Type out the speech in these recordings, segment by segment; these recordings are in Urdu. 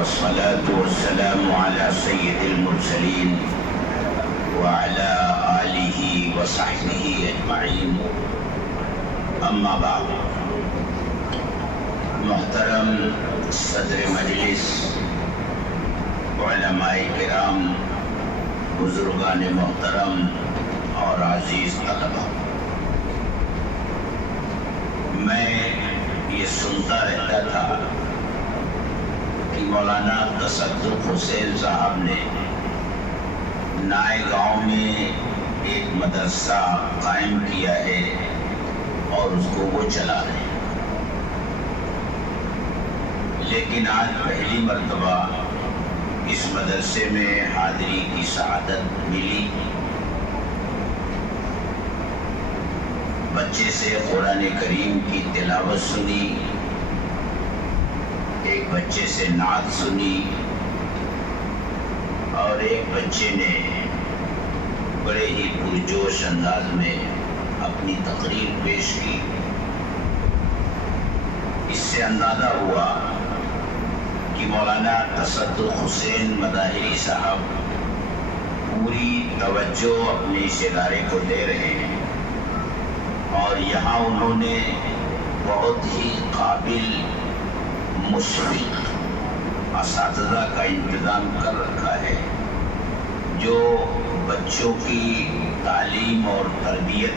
والصلاة والسلام على سيد المرسلين وعلى آله وصحبه أجمعين أما بعد. محترم صدر مجلس، علماء کرام، بزرگان محترم اور عزیز طلبہ، میں یہ سنتا رہتا تھا کہ مولانا تصدق حسین صاحب نے نائے گاؤں میں ایک مدرسہ قائم کیا ہے اور اس کو وہ چلا رہے ہیں، لیکن آج پہلی مرتبہ اس مدرسے میں حاضری کی سعادت ملی۔ بچے سے قرآن کریم کی تلاوت سنی، ایک بچے سے نعت سنی اور ایک بچے نے بڑے ہی پرجوش انداز میں اپنی تقریر پیش کی۔ اس سے اندازہ ہوا کہ مولانا تصدق حسین مظاہری صاحب پوری توجہ اپنے اس ادارے کو دے رہے ہیں اور یہاں انہوں نے بہت ہی قابل مشفق اساتذہ کا انتظام کر رکھا ہے جو بچوں کی تعلیم اور تربیت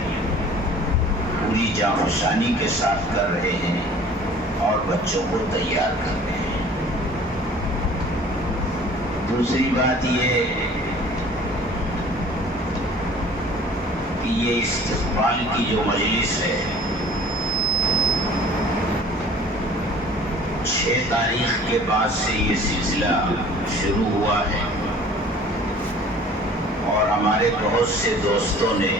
پوری جانفشانی کے ساتھ کر رہے ہیں اور بچوں کو تیار کر رہے ہیں۔ دوسری بات یہ کہ یہ استقبال کی جو مجلس ہے 6 تاریخ کے بعد سے یہ سلسلہ شروع ہوا ہے اور ہمارے بہت سے دوستوں نے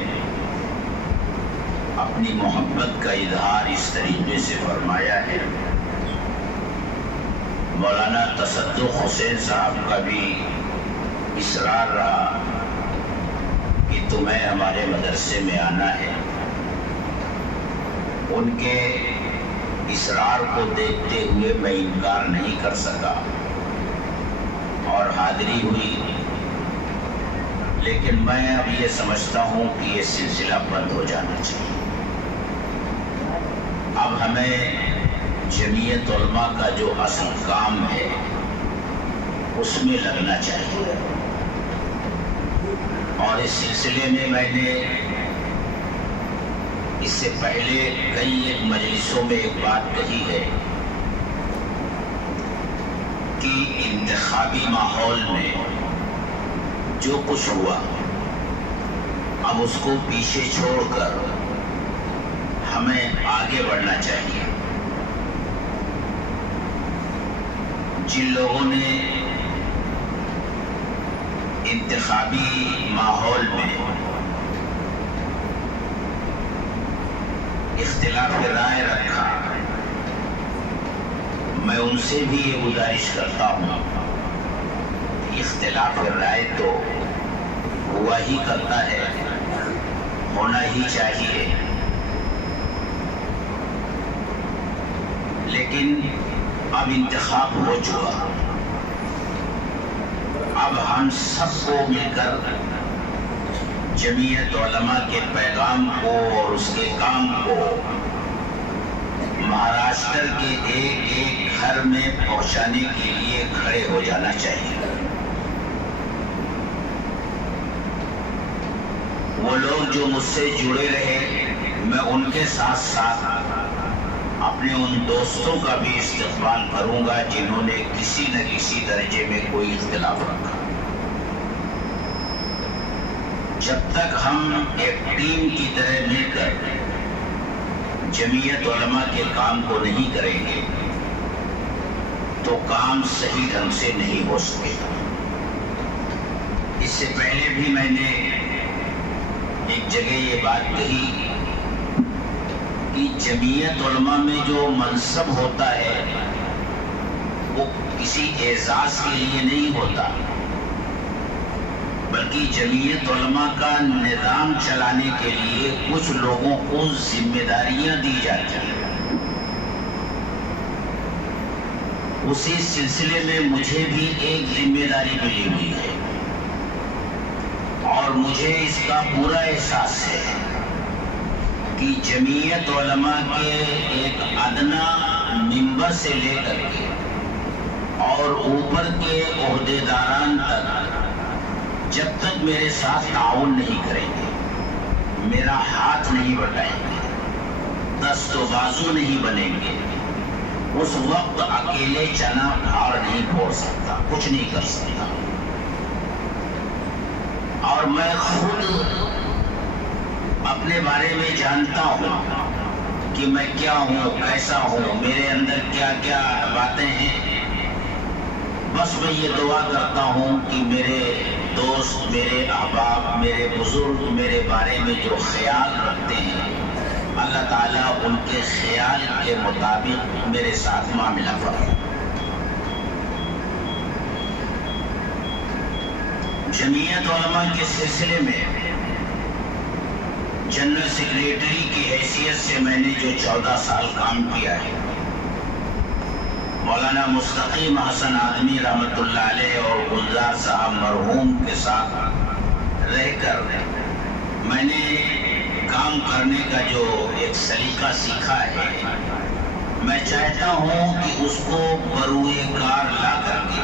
اپنی محبت کا اظہار اس طریقے سے فرمایا ہے۔ مولانا تصدق حسین صاحب کا بھی اصرار رہا کہ تمہیں ہمارے مدرسے میں آنا ہے۔ ان کے اصرار کو دیکھتے ہوئے میں انکار نہیں کر سکا اور حاضری ہوئی، لیکن میں اب یہ سمجھتا ہوں کہ یہ سلسلہ بند ہو جانا چاہیے۔ اب ہمیں جمعیت علماء کا جو اصل کام ہے اس میں لگنا چاہیے، اور اس سلسلے میں میں نے اس سے پہلے کئی مجلسوں میں ایک بات کہی ہے کہ انتخابی ماحول میں جو کچھ ہوا اب اس کو پیچھے چھوڑ کر ہمیں آگے بڑھنا چاہیے۔ جن لوگوں نے انتخابی ماحول میں اختلاف رائے رکھا، میں ان سے بھی یہ گزارش کرتا ہوں کہ اختلاف رائے تو ہوا ہی کرتا ہے، ہونا ہی چاہیے، لیکن اب انتخاب ہو چکا۔ اب ہم سب کو مل کر جمعیت علماء کے پیغام کو اور اس کے کام کو مہاراشٹر کے ایک ایک گھر میں پہنچانے کے لیے کھڑے ہو جانا چاہیے۔ وہ لوگ جو مجھ سے جڑے رہے، میں ان کے ساتھ ساتھ اپنے ان دوستوں کا بھی استقبال کروں گا جنہوں نے کسی نہ کسی درجے میں کوئی اختلاف رکھا۔ جب تک ہم ایک ٹیم کی طرح مل کر جمعیت علماء کے کام کو نہیں کریں گے تو کام صحیح ڈھنگ سے نہیں ہو سکے گا۔ اس سے پہلے بھی میں نے ایک جگہ یہ بات کہی کہ جمعیت علماء میں جو منصب ہوتا ہے وہ کسی اعزاز کے لیے نہیں ہوتا، بلکہ جمعیت علماء کا نظام چلانے کے لیے کچھ لوگوں کو ذمہ داریاں دی جاتی ہیں۔ اسی سلسلے میں مجھے بھی ایک ذمہ داری ملی ہوئی ہے اور مجھے اس کا پورا احساس ہے کہ جمعیت علماء کے ایک ادنا ممبر سے لے کر کے اور اوپر کے عہدیداران تک جب تک میرے ساتھ تعاون نہیں کریں گے، میرا ہاتھ نہیں بٹائیں گے، دست و بازو نہیں بنیں گے، اس وقت اکیلے چنا پھاڑ نہیں پھوڑ سکتا، کچھ نہیں کر سکتا۔ اور میں خود اپنے بارے میں جانتا ہوں کہ میں کیا ہوں، کیسا ہوں، میرے اندر کیا کیا باتیں ہیں۔ بس میں یہ دعا کرتا ہوں کہ میرے دوست، میرے احباب، میرے بزرگ میرے بارے میں جو خیال رکھتے ہیں، اللہ تعالیٰ ان کے خیال کے مطابق میرے ساتھ معاملہ فرمائے۔ جمعیت علماء کے سلسلے میں جنرل سیکریٹری کی حیثیت سے میں نے جو 14 سال کام کیا ہے، مولانا مستقیم حسن آدمی رحمت اللہ علیہ اور گلزار صاحب مرحوم کے ساتھ رہ کر میں نے کام کرنے کا جو ایک سلیقہ سیکھا ہے، میں چاہتا ہوں کہ اس کو بروئے کار لا کر کے،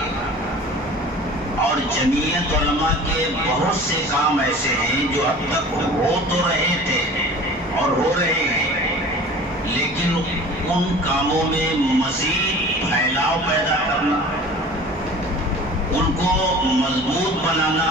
اور جمعیت علماء کے بہت سے کام ایسے ہیں جو اب تک ہو تو رہے تھے اور ہو رہے ہیں، لیکن ان کاموں میں مزید پھیلاؤ پیدا کرنا، ان کو مضبوط بنانا